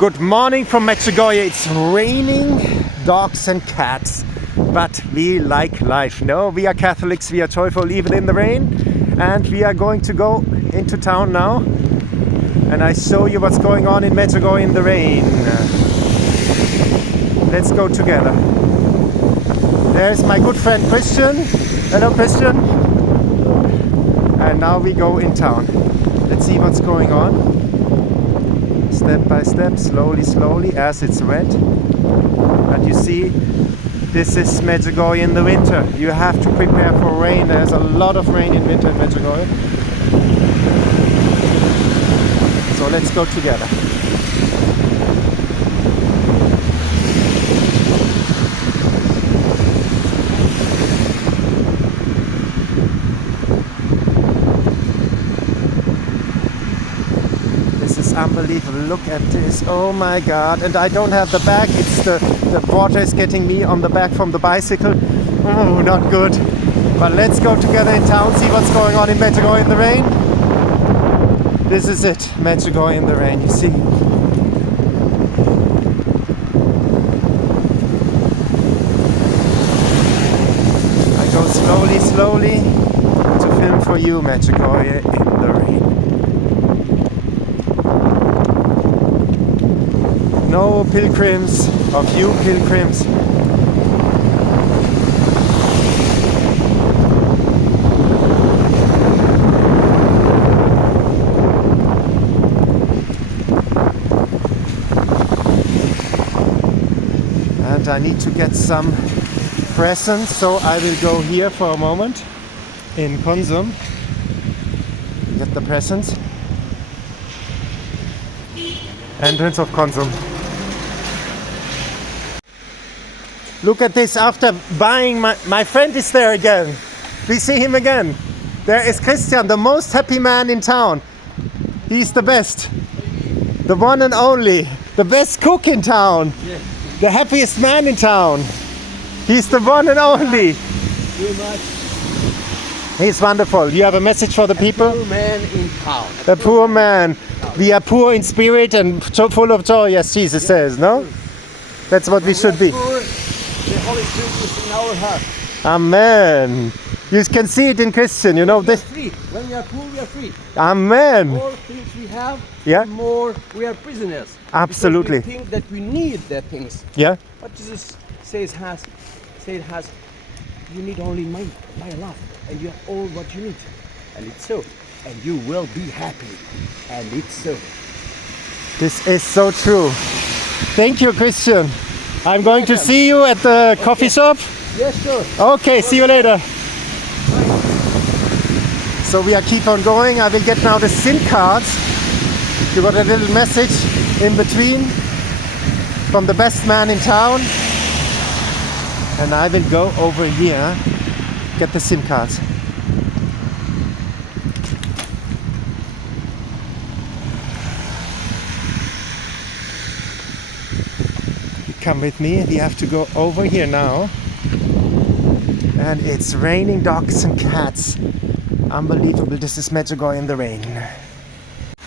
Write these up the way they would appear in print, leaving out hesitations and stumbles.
Good morning from Medjugorje. It's raining dogs and cats, but we like life. No, we are Catholics, we are joyful even in the rain, and we are going to go into town now. And I show you what's going on in Medjugorje in the rain. Let's go together. There's my good friend Christian. Hello Christian. And now we go in town. Let's see what's going on. Step by step, slowly, as it's wet. But you see, this is Medjugorje in the winter. You have to prepare for rain. There's a lot of rain in winter in Medjugorje. So let's go together. Unbelievable, look at this, oh my god. And I don't have the bag, it's the water is getting me on the back from the bicycle. Oh, not good. But let's go together in town, see what's going on in Medjugorje in the rain. This is it, Medjugorje in the rain, you see. I go slowly to film for you Medjugorje in the rain. No pilgrims, a few pilgrims. And I need to get some presents, so I will go here for a moment in Consum. Get the presents. Entrance of Consum. Look at this, after buying, my friend is there again. We see him again. There is Christian, the most happy man in town. He's the best. The one and only. The best cook in town. Yeah. The happiest man in town. He's the one and only. He's wonderful. You have a message for the people? A poor man in town. A poor man. We are poor in spirit and full of joy, as Jesus says, no? That's what we should be. The Holy Spirit is in our heart. Amen. You can see it in Christian, you know. We are free. When we are poor, we are free. Amen. More things we have, yeah. More we are prisoners. Absolutely. Because we think that we need their things. Yeah. But Jesus says you need only my love, and you have all what you need, and it's so, and you will be happy, and it's so. This is so true. Thank you, Christian. I'm going to see you at the coffee shop. Yes, sure. Okay, see you later. So we are keep on going. I will get now the SIM cards. You got a little message in between from the best man in town. And I will go over here, get the SIM cards. Come with me, we have to go over here now. And it's raining dogs and cats. Unbelievable, this is Medjugorje in the rain.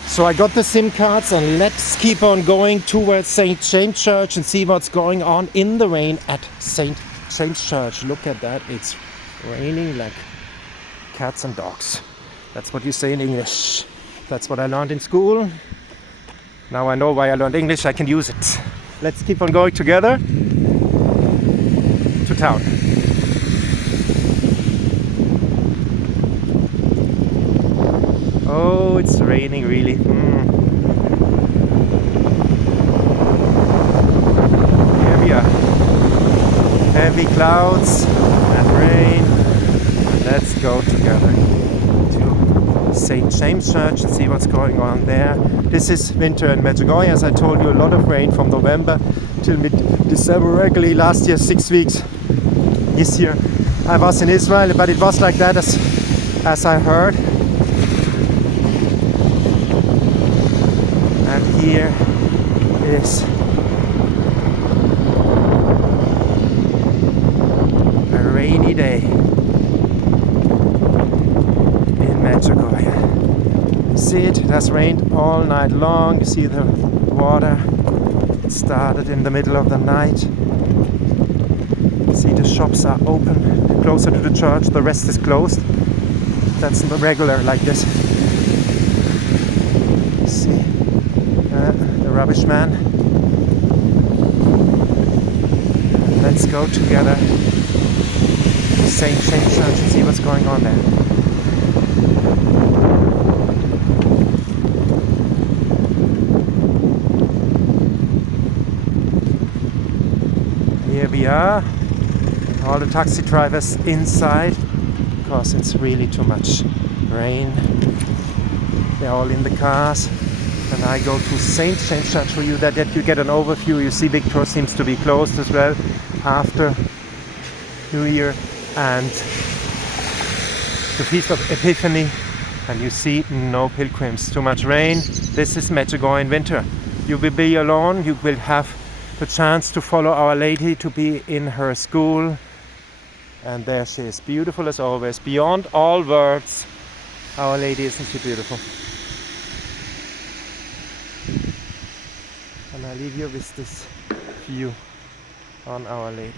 So I got the SIM cards and let's keep on going towards St. James Church and see what's going on in the rain at St. James Church. Look at that, it's raining like cats and dogs. That's what you say in English. That's what I learned in school. Now I know why I learned English, I can use it. Let's keep on going together to town. Oh, it's raining really. Here we are. Heavy clouds and rain. Let's go together to St. James Church and see what's going on there. This is winter in Medjugorje, as I told you, a lot of rain from November till mid-December, regularly last year 6 weeks. This year I was in Israel, but it was like that as I heard. And here is a rainy day in Medjugorje. See it? It has rained all night long. You see the water started in the middle of the night. See, the shops are open closer to the church, the rest is closed. That's regular like this. See, the rubbish man. Let's go together to St. James Church and see what's going on there. Here we are, all the taxi drivers inside because it's really too much rain. They're all in the cars, and I go to St. James Church for you that you get an overview. You see Victor seems to be closed as well after New Year and the Feast of Epiphany, and you see no pilgrims, too much rain. This is Medjugorje in winter. You will be alone, you will have the chance to follow Our Lady, to be in her school, and there she is, beautiful as always, beyond all words. Our Lady, isn't she beautiful? And I leave you with this view on Our Lady.